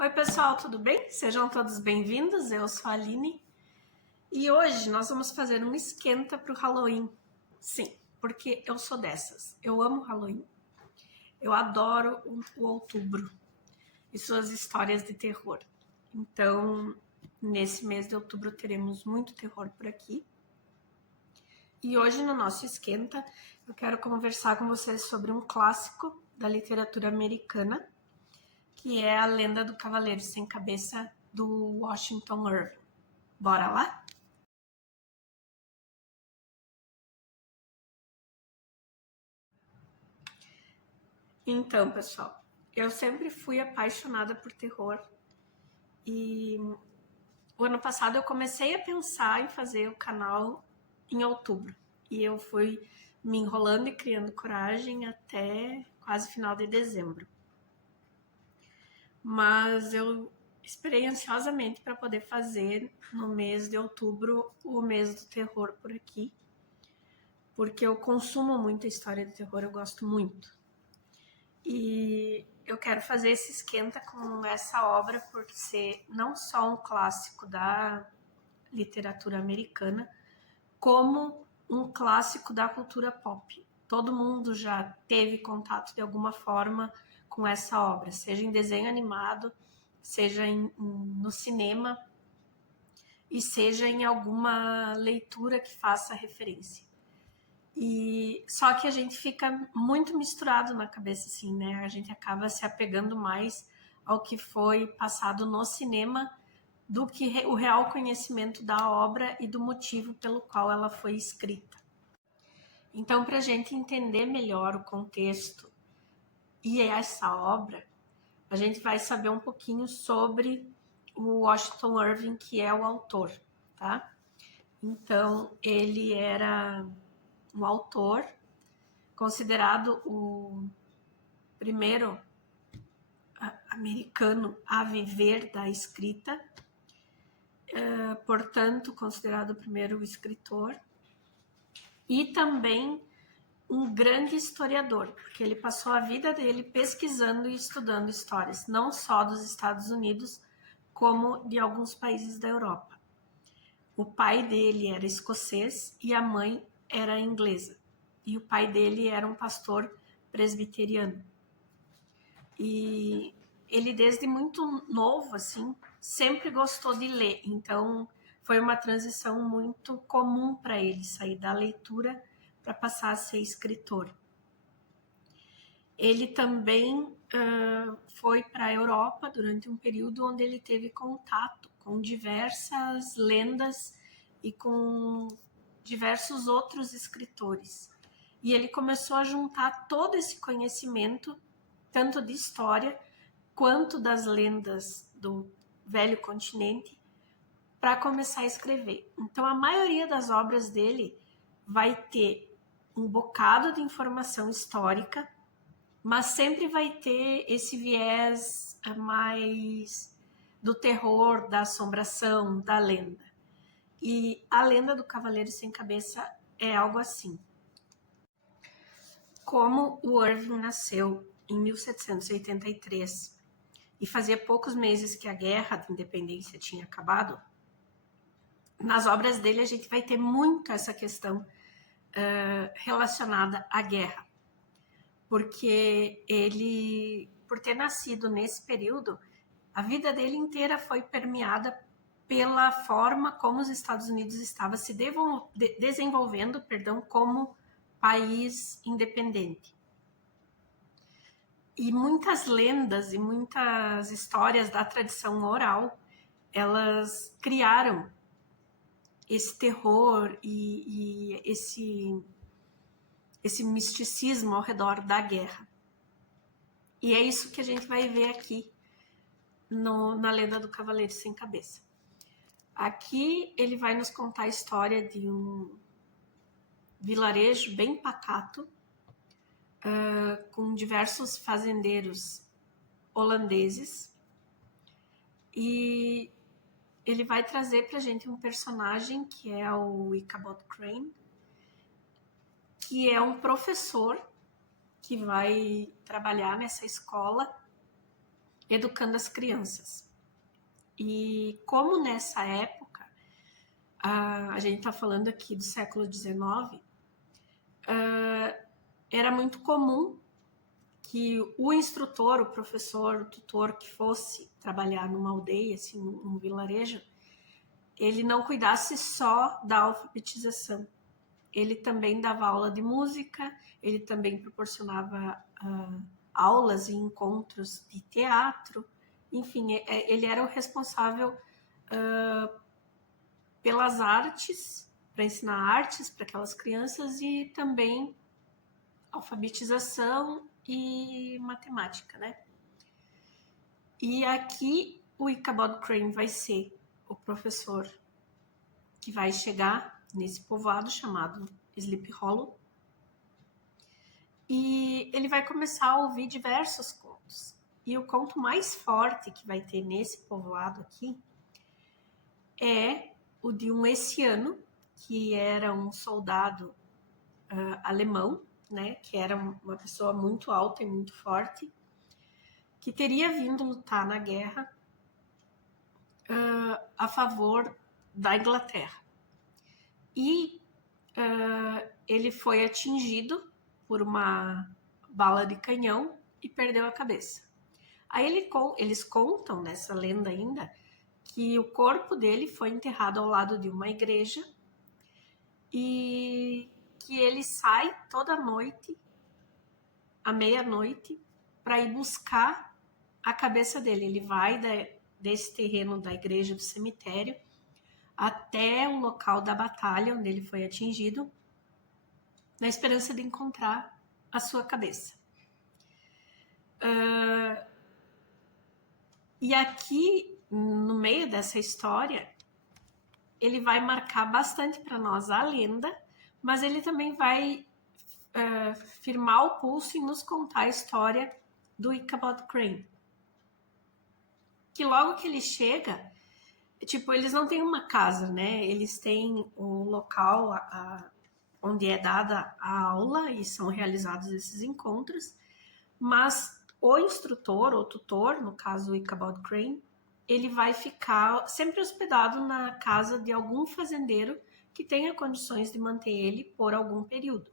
Oi pessoal, tudo bem? Sejam todos bem-vindos, eu sou a Aline e hoje nós vamos fazer um esquenta para o Halloween. Sim, porque eu sou dessas, eu amo Halloween, eu adoro o outubro e suas histórias de terror. Então, nesse mês de outubro teremos muito terror por aqui. E hoje no nosso esquenta eu quero conversar com vocês sobre um clássico da literatura americana, que é A Lenda do Cavaleiro Sem Cabeça, do Washington Irving. Bora lá? Então, pessoal, eu sempre fui apaixonada por terror e o ano passado eu comecei a pensar em fazer o canal em outubro e eu fui me enrolando e criando coragem até quase final de dezembro. Mas eu esperei ansiosamente para poder fazer no mês de outubro o mês do terror por aqui, porque eu consumo muita história de terror, eu gosto muito. E eu quero fazer esse esquenta com essa obra por ser não só um clássico da literatura americana, como um clássico da cultura pop. Todo mundo já teve contato de alguma forma com essa obra, seja em desenho animado, seja no cinema e seja em alguma leitura que faça referência. E só que a gente fica muito misturado na cabeça, assim, né? A gente acaba se apegando mais ao que foi passado no cinema do que o real conhecimento da obra e do motivo pelo qual ela foi escrita. Então, para a gente entender melhor o contexto e essa obra, a gente vai saber um pouquinho sobre o Washington Irving, que é o autor, tá? Então, ele era um autor considerado o primeiro americano a viver da escrita, portanto, considerado o primeiro escritor, e também um grande historiador, porque ele passou a vida dele pesquisando e estudando histórias, não só dos Estados Unidos, como de alguns países da Europa. O pai dele era escocês e a mãe era inglesa. E o pai dele era um pastor presbiteriano. E ele, desde muito novo, assim, sempre gostou de ler. Então, foi uma transição muito comum para ele sair da leitura para passar a ser escritor. Ele também foi para a Europa durante um período onde ele teve contato com diversas lendas e com diversos outros escritores. E ele começou a juntar todo esse conhecimento, tanto de história quanto das lendas do velho continente, para começar a escrever. Então, a maioria das obras dele vai ter um bocado de informação histórica, mas sempre vai ter esse viés mais do terror, da assombração, da lenda. E A Lenda do Cavaleiro Sem Cabeça é algo assim. Como o Irving nasceu em 1783 e fazia poucos meses que a Guerra de Independência tinha acabado, nas obras dele a gente vai ter muito essa questão relacionada à guerra, porque ele, por ter nascido nesse período, a vida dele inteira foi permeada pela forma como os Estados Unidos estava se desenvolvendo, como país independente. E muitas lendas e muitas histórias da tradição oral, elas criaram esse terror e esse misticismo ao redor da guerra. E é isso que a gente vai ver aqui na Lenda do Cavaleiro Sem Cabeça. Aqui ele vai nos contar a história de um vilarejo bem pacato, com diversos fazendeiros holandeses, e ele vai trazer pra gente um personagem que é o Ichabod Crane, que é um professor que vai trabalhar nessa escola educando as crianças. E como nessa época, a gente está falando aqui do século XIX, era muito comum que o instrutor, o professor, o tutor que fosse trabalhar numa aldeia, assim, num vilarejo, ele não cuidasse só da alfabetização. Ele também dava aula de música, ele também proporcionava aulas e encontros de teatro, enfim, ele era o responsável pelas artes, para ensinar artes para aquelas crianças e também alfabetização e matemática, né? E aqui o Ichabod Crane vai ser o professor que vai chegar nesse povoado chamado Sleepy Hollow e ele vai começar a ouvir diversos contos. E o conto mais forte que vai ter nesse povoado aqui é o de um hessiano, que era um soldado alemão, né, que era uma pessoa muito alta e muito forte, que teria vindo lutar na guerra a favor da Inglaterra. E ele foi atingido por uma bala de canhão e perdeu a cabeça. Aí eles contam nessa lenda ainda que o corpo dele foi enterrado ao lado de uma igreja e que ele sai toda noite, à meia-noite, para ir buscar a cabeça dele. Ele vai desse terreno da igreja, do cemitério, até o local da batalha onde ele foi atingido, na esperança de encontrar a sua cabeça. E aqui, no meio dessa história, ele vai marcar bastante para nós a lenda, mas ele também vai firmar o pulso e nos contar a história do Ichabod Crane. Que logo que ele chega, tipo, eles não têm uma casa, né? Eles têm o local onde é dada a aula e são realizados esses encontros, mas o instrutor ou tutor, no caso o Ichabod Crane, ele vai ficar sempre hospedado na casa de algum fazendeiro que tenha condições de manter ele por algum período.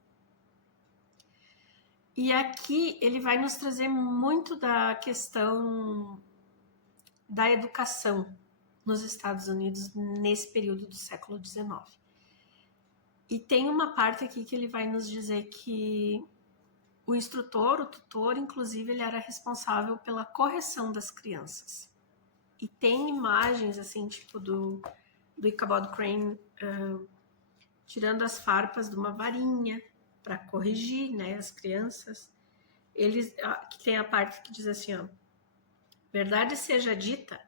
E aqui ele vai nos trazer muito da questão da educação nos Estados Unidos nesse período do século XIX. E tem uma parte aqui que ele vai nos dizer que o instrutor, o tutor, inclusive, ele era responsável pela correção das crianças. E tem imagens, assim, tipo do Ichabod Crane tirando as farpas de uma varinha para corrigir, né, as crianças. Que tem a parte que diz assim, ó, verdade seja dita,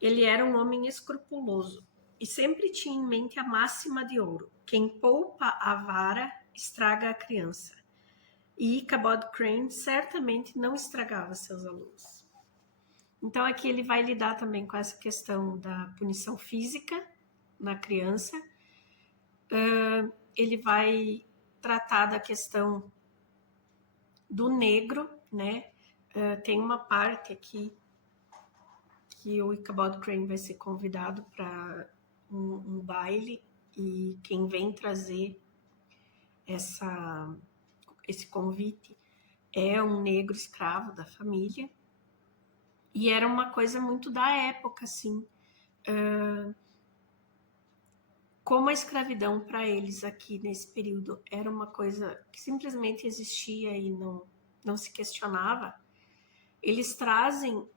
ele era um homem escrupuloso e sempre tinha em mente a máxima de ouro: quem poupa a vara estraga a criança. E Ichabod Crane certamente não estragava seus alunos. Então aqui ele vai lidar também com essa questão da punição física na criança. Ele vai tratar da questão do negro, né? Tem uma parte aqui que o Ichabod Crane vai ser convidado para um baile e quem vem trazer esse convite é um negro escravo da família. E era uma coisa muito da época, assim. Como a escravidão para eles aqui nesse período era uma coisa que simplesmente existia e não se questionava, eles trazem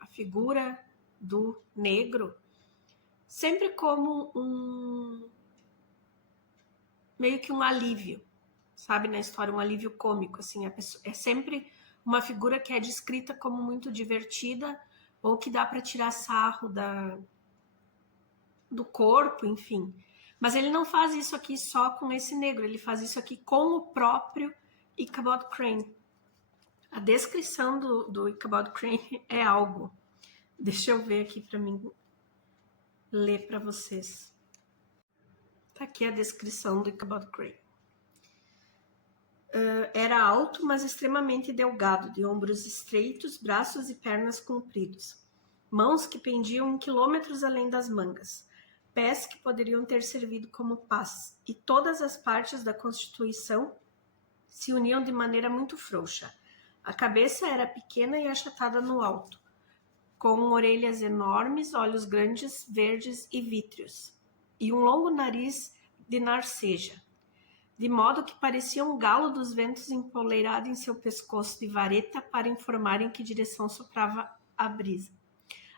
a figura do negro sempre como meio que um alívio, sabe, na história, um alívio cômico, assim, a pessoa, é sempre uma figura que é descrita como muito divertida ou que dá para tirar sarro do corpo, enfim. Mas ele não faz isso aqui só com esse negro, ele faz isso aqui com o próprio Ichabod Crane. A descrição do Ichabod Crane é algo. Deixa eu ver aqui para mim ler para vocês. Tá aqui a descrição do Ichabod Crane. era alto, mas extremamente delgado, de ombros estreitos, braços e pernas compridos, mãos que pendiam quilômetros além das mangas, pés que poderiam ter servido como pás, e todas as partes da constituição se uniam de maneira muito frouxa. A cabeça era pequena e achatada no alto, com orelhas enormes, olhos grandes, verdes e vítreos, e um longo nariz de narceja, de modo que parecia um galo dos ventos empoleirado em seu pescoço de vareta para informar em que direção soprava a brisa.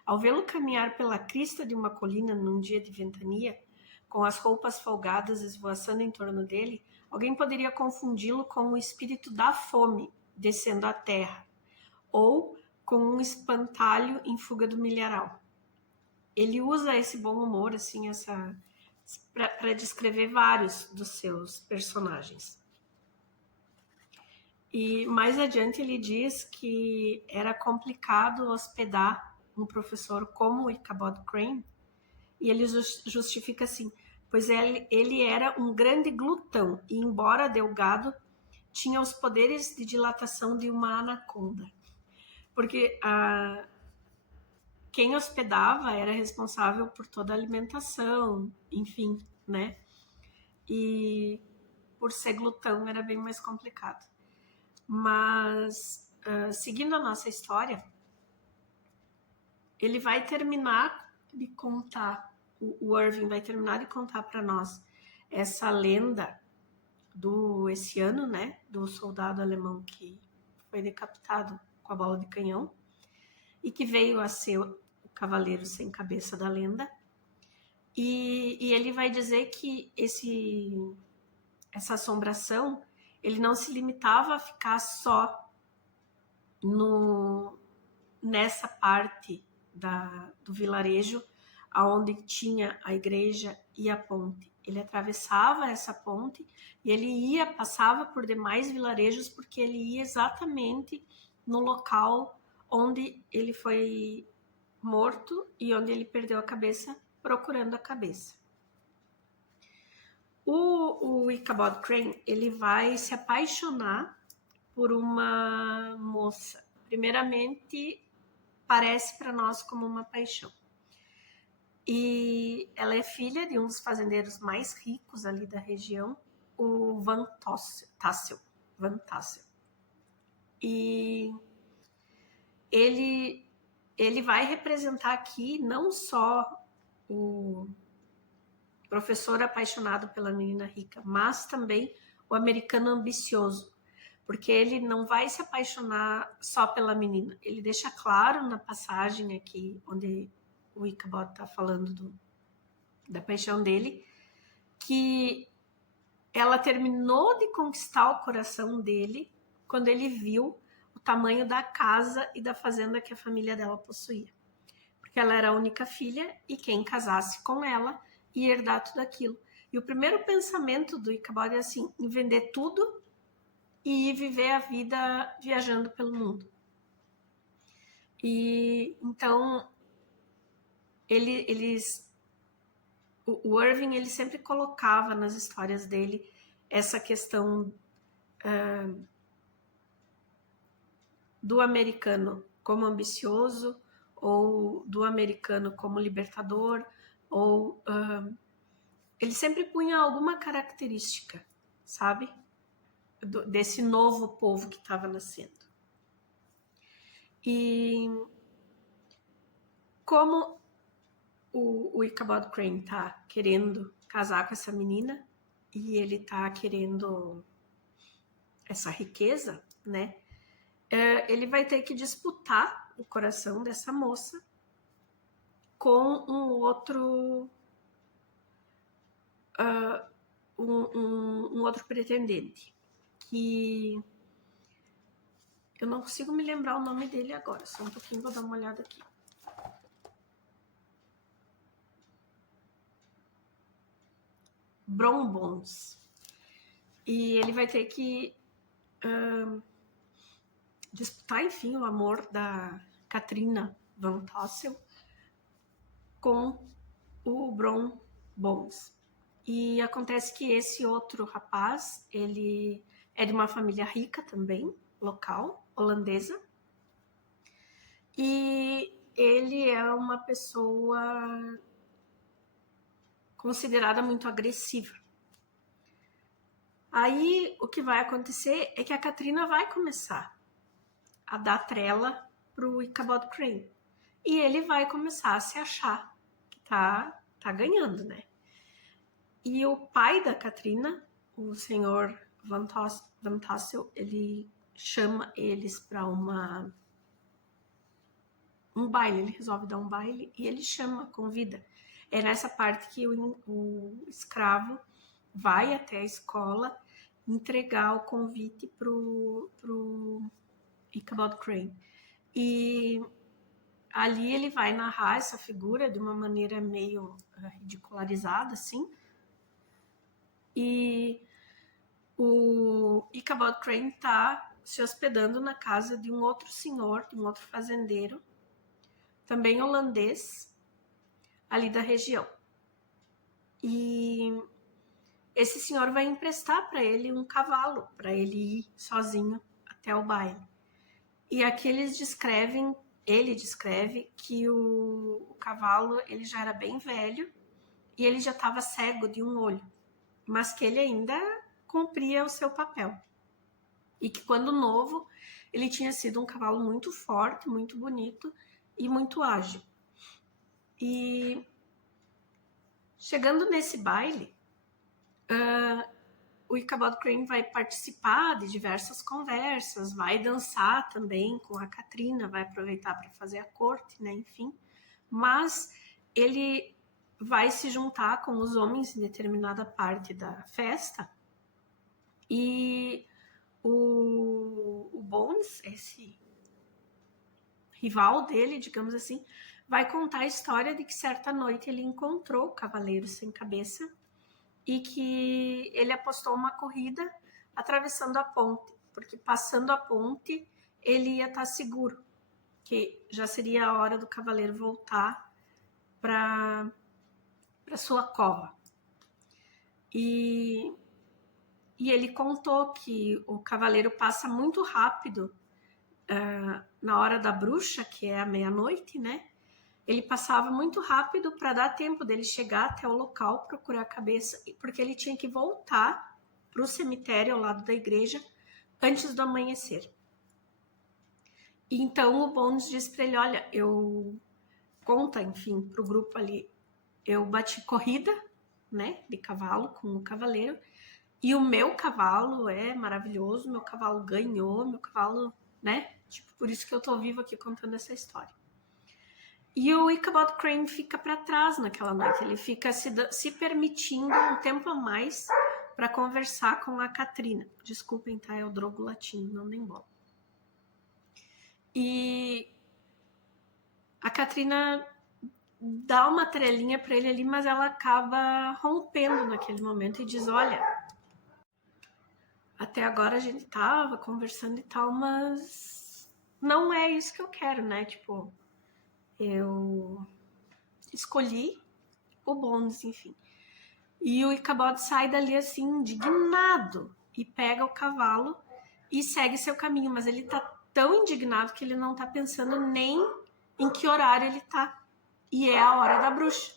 Ao vê-lo caminhar pela crista de uma colina num dia de ventania, com as roupas folgadas esvoaçando em torno dele, alguém poderia confundi-lo com o espírito da fome descendo à terra, ou com um espantalho em fuga do milharal. Ele usa esse bom humor, assim, para descrever vários dos seus personagens. E mais adiante ele diz que era complicado hospedar um professor como o Ichabod Crane, e ele justifica assim, pois ele era um grande glutão e, embora delgado, tinha os poderes de dilatação de uma anaconda. Porque quem hospedava era responsável por toda a alimentação, enfim, né? E por ser glutão era bem mais complicado. Mas, seguindo a nossa história, ele vai terminar de contar, o Irving vai terminar de contar para nós essa lenda do Hessiano, né? Do soldado alemão que foi decapitado com a bola de canhão e que veio a ser o cavaleiro sem cabeça da lenda. E ele vai dizer que essa assombração, ele não se limitava a ficar só nessa parte do vilarejo onde tinha a igreja e a ponte. Ele atravessava essa ponte e ele passava por demais vilarejos, porque ele ia exatamente no local onde ele foi morto e onde ele perdeu a cabeça, procurando a cabeça. O Ichabod Crane, ele vai se apaixonar por uma moça. Primeiramente, parece para nós como uma paixão. E ela é filha de um dos fazendeiros mais ricos ali da região, o Van Tassel. E ele vai representar aqui não só o professor apaixonado pela menina rica, mas também o americano ambicioso, porque ele não vai se apaixonar só pela menina. Ele deixa claro na passagem aqui, onde o Ichabod está falando da paixão dele, que ela terminou de conquistar o coração dele quando ele viu o tamanho da casa e da fazenda que a família dela possuía. Porque ela era a única filha e quem casasse com ela ia herdar tudo aquilo. E o primeiro pensamento do Ichabod é assim, em vender tudo e viver a vida viajando pelo mundo. E então o Irving, ele sempre colocava nas histórias dele essa questão do americano como ambicioso, ou do americano como libertador, ou ele sempre punha alguma característica, sabe? Desse novo povo que estava nascendo. E como o Ichabod Crane tá querendo casar com essa menina e ele tá querendo essa riqueza, né? Ele vai ter que disputar o coração dessa moça com um outro um outro pretendente, que eu não consigo me lembrar o nome dele agora, só um pouquinho, vou dar uma olhada aqui. Brom Bones. E ele vai ter que disputar, enfim, o amor da Katrina Van Tassel com o Brom Bones. E acontece que esse outro rapaz, ele é de uma família rica também, local, holandesa. E ele é uma pessoa considerada muito agressiva. Aí o que vai acontecer é que a Katrina vai começar a dar trela pro Ichabod Crane. E ele vai começar a se achar que tá ganhando, né? E o pai da Katrina, o senhor Van Tassel, ele chama eles para um baile, ele resolve dar um baile e ele convida. É nessa parte que o escravo vai até a escola entregar o convite pro Ichabod Crane. E ali ele vai narrar essa figura de uma maneira meio ridicularizada, assim. E o Ichabod Crane tá se hospedando na casa de um outro senhor, de um outro fazendeiro, também holandês, ali da região. E esse senhor vai emprestar para ele um cavalo, para ele ir sozinho até o baile. E aqui ele descreve que o cavalo ele já era bem velho e ele já estava cego de um olho, mas que ele ainda cumpria o seu papel. E que quando novo, ele tinha sido um cavalo muito forte, muito bonito e muito ágil. E chegando nesse baile, o Ichabod Crane vai participar de diversas conversas, vai dançar também com a Katrina, vai aproveitar para fazer a corte, né? Enfim. Mas ele vai se juntar com os homens em determinada parte da festa e o Bones, esse rival dele, digamos assim, vai contar a história de que certa noite ele encontrou o Cavaleiro Sem Cabeça e que ele apostou uma corrida atravessando a ponte, porque passando a ponte ele ia estar seguro, que já seria a hora do cavaleiro voltar para sua cova. E ele contou que o cavaleiro passa muito rápido na hora da bruxa, que é a meia-noite, né? Ele passava muito rápido para dar tempo dele chegar até o local, procurar a cabeça, porque ele tinha que voltar para o cemitério ao lado da igreja antes do amanhecer. E então o Bones disse para ele, olha, conta, enfim, para o grupo ali, eu bati corrida, né, de cavalo com o cavaleiro, e o meu cavalo é maravilhoso, meu cavalo ganhou, meu cavalo, né, tipo, por isso que eu tô vivo aqui contando essa história. E o Ichabod Crane fica para trás naquela noite, ele fica se permitindo um tempo a mais para conversar com a Katrina. Desculpem, tá? É o Drogo latino, não nem bola. E a Katrina dá uma trelinha para ele ali, mas ela acaba rompendo naquele momento e diz, olha, até agora a gente tava conversando e tal, mas não é isso que eu quero, né? Tipo, eu escolhi o Bones, enfim. E o Ichabod sai dali assim, indignado, e pega o cavalo e segue seu caminho, mas ele tá tão indignado que ele não tá pensando nem em que horário ele tá. E é a hora da bruxa.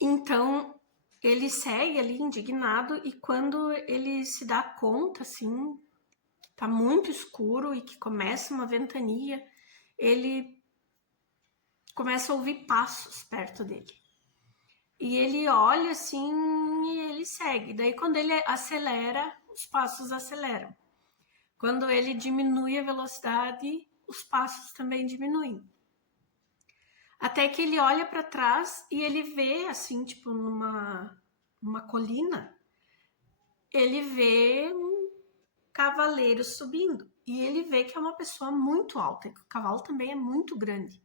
Então, ele segue ali indignado e quando ele se dá conta, assim, que tá muito escuro e que começa uma ventania, ele começa a ouvir passos perto dele. E ele olha assim e ele segue. Daí quando ele acelera, os passos aceleram. Quando ele diminui a velocidade, os passos também diminuem. Até que ele olha para trás e ele vê assim, tipo, numa colina, ele vê um cavaleiro subindo. E ele vê que é uma pessoa muito alta, que o cavalo também é muito grande.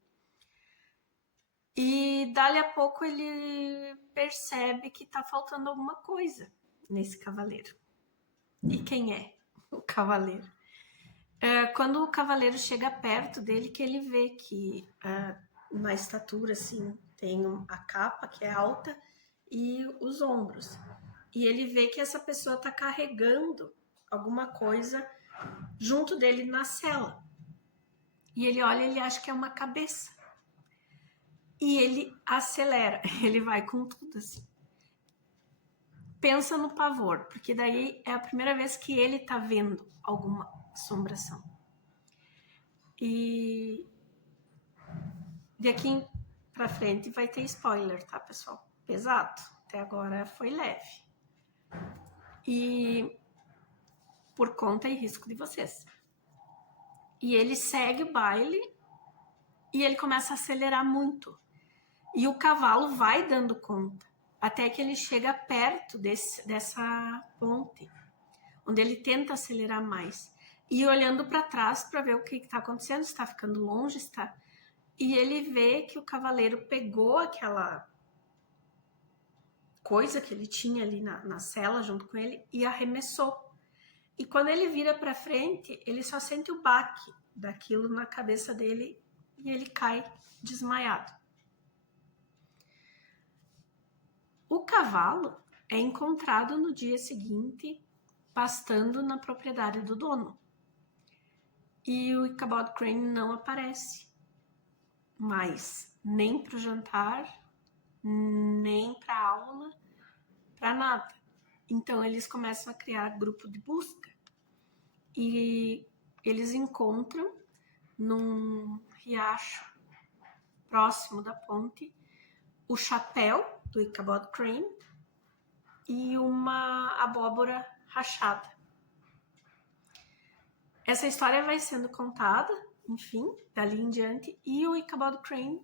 E dali a pouco ele percebe que tá faltando alguma coisa nesse cavaleiro. E quem é o cavaleiro? Quando o cavaleiro chega perto dele, que ele vê que na estatura, assim, tem a capa que é alta e os ombros. e ele vê que essa pessoa está carregando alguma coisa junto dele na cela. E ele olha e ele acha que é uma cabeça. E ele acelera, ele vai com tudo assim. Pensa no pavor, porque daí é a primeira vez que ele tá vendo alguma assombração. E de aqui pra frente vai ter spoiler, tá, pessoal? Pesado. Até agora foi leve. E por conta e risco de vocês. E ele segue o baile e ele começa a acelerar muito. E o cavalo vai dando conta, até que ele chega perto dessa ponte, onde ele tenta acelerar mais. E olhando para trás para ver o que está acontecendo, está ficando longe, está. E ele vê que o cavaleiro pegou aquela coisa que ele tinha ali na cela junto com ele e arremessou. E quando ele vira para frente, ele só sente o baque daquilo na cabeça dele e ele cai desmaiado. O cavalo é encontrado no dia seguinte pastando na propriedade do dono. E o Ichabod Crane não aparece mais, nem para o jantar, nem para a aula, para nada. Então eles começam a criar grupo de busca e eles encontram num riacho próximo da ponte o chapéu do Ichabod Crane e uma abóbora rachada. Essa história vai sendo contada, enfim, dali em diante, e o Ichabod Crane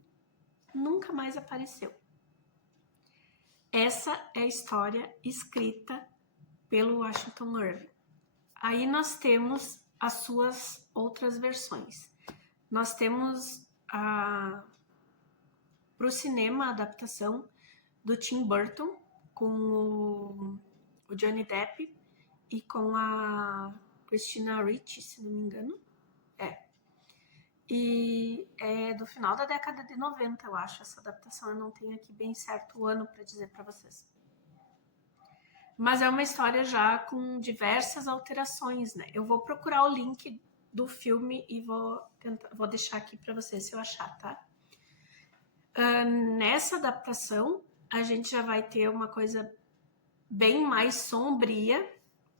nunca mais apareceu. Essa é a história escrita pelo Washington Irving. Aí nós temos as suas outras versões. Nós temos para o cinema a adaptação do Tim Burton com o Johnny Depp e com a Christina Ricci, se não me engano. E é do final da década de 90, eu acho, essa adaptação. Eu não tenho aqui bem certo o ano para dizer para vocês. Mas é uma história já com diversas alterações, né? Eu vou procurar o link do filme e vou deixar aqui para vocês se eu achar, tá? Nessa adaptação, a gente já vai ter uma coisa bem mais sombria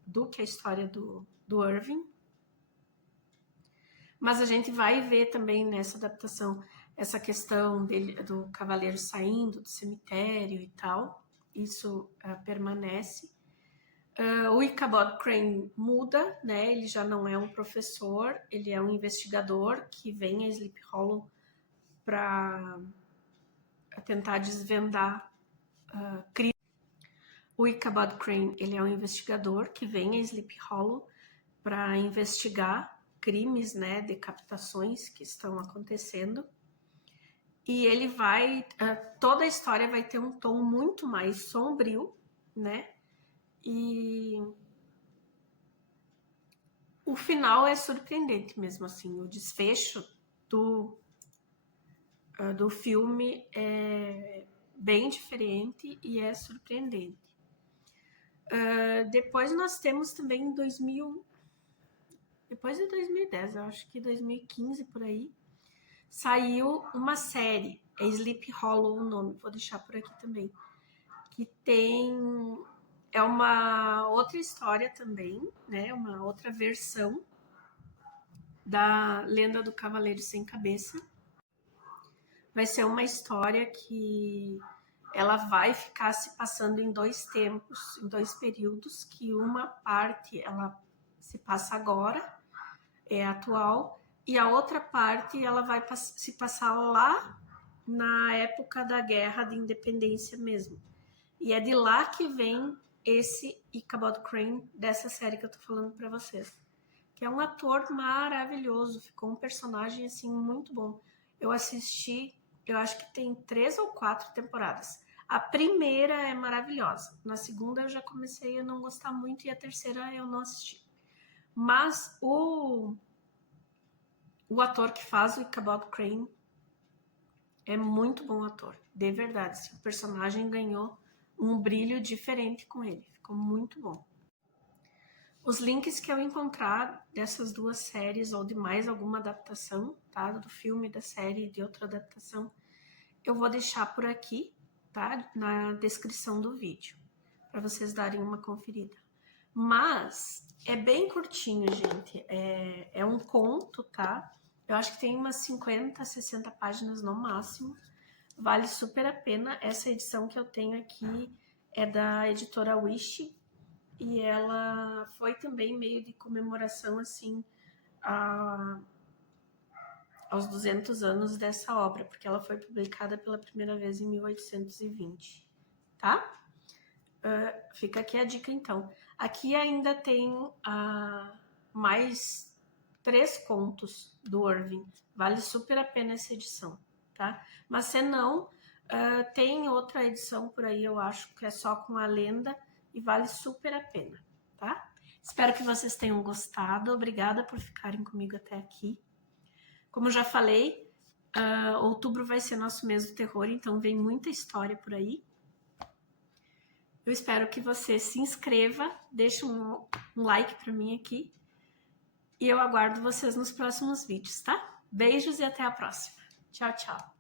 do que a história do Irving. Mas a gente vai ver também nessa adaptação essa questão do cavaleiro saindo do cemitério e tal. Isso permanece. O Ichabod Crane muda, né? Ele já não é um professor, ele é um investigador que vem a Sleepy Hollow para tentar desvendar crimes. O Ichabod Crane, ele é um investigador que vem a Sleepy Hollow para investigar crimes, né, decapitações que estão acontecendo. E ele vai, toda a história vai ter um tom muito mais sombrio, né? E o final é surpreendente mesmo assim. O desfecho do filme é bem diferente e é surpreendente. Depois nós temos também depois de 2010, eu acho que 2015 por aí, saiu uma série, é Sleepy Hollow o nome, vou deixar por aqui também, que é uma outra história também, né, uma outra versão da Lenda do Cavaleiro Sem Cabeça. Vai ser uma história que ela vai ficar se passando em dois tempos, em dois períodos, que uma parte ela se passa agora, é atual, e a outra parte ela vai se passar lá na época da Guerra de Independência mesmo. E é de lá que vem esse Ichabod Crane dessa série que eu tô falando para vocês. Que é um ator maravilhoso, ficou um personagem assim muito bom. Eu assisti, eu acho que tem 3 ou 4 temporadas. A primeira é maravilhosa. Na segunda eu já comecei a não gostar muito e a terceira eu não assisti. Mas o ator que faz o Ichabod Crane é muito bom ator, de verdade. O personagem ganhou um brilho diferente com ele. ficou muito bom. Os links que eu encontrar dessas duas séries ou de mais alguma adaptação, tá? Do filme, da série e de outra adaptação, eu vou deixar por aqui, tá? Na descrição do vídeo, para vocês darem uma conferida. Mas é bem curtinho, gente. É um conto, tá? Eu acho que tem umas 50, 60 páginas no máximo. Vale super a pena. Essa edição que eu tenho aqui é da editora Wish. E ela foi também meio de comemoração, assim, aos 200 anos dessa obra, porque ela foi publicada pela primeira vez em 1820, tá? Fica aqui a dica, então. Aqui ainda tem mais 3 contos do Irving. Vale super a pena essa edição, tá? Mas se não, tem outra edição por aí, eu acho, que é só com a lenda e vale super a pena, tá? Espero que vocês tenham gostado. Obrigada por ficarem comigo até aqui. Como já falei, outubro vai ser nosso mês do terror, então vem muita história por aí. Eu espero que você se inscreva, deixe um like para mim aqui e eu aguardo vocês nos próximos vídeos, tá? Beijos e até a próxima. Tchau, tchau.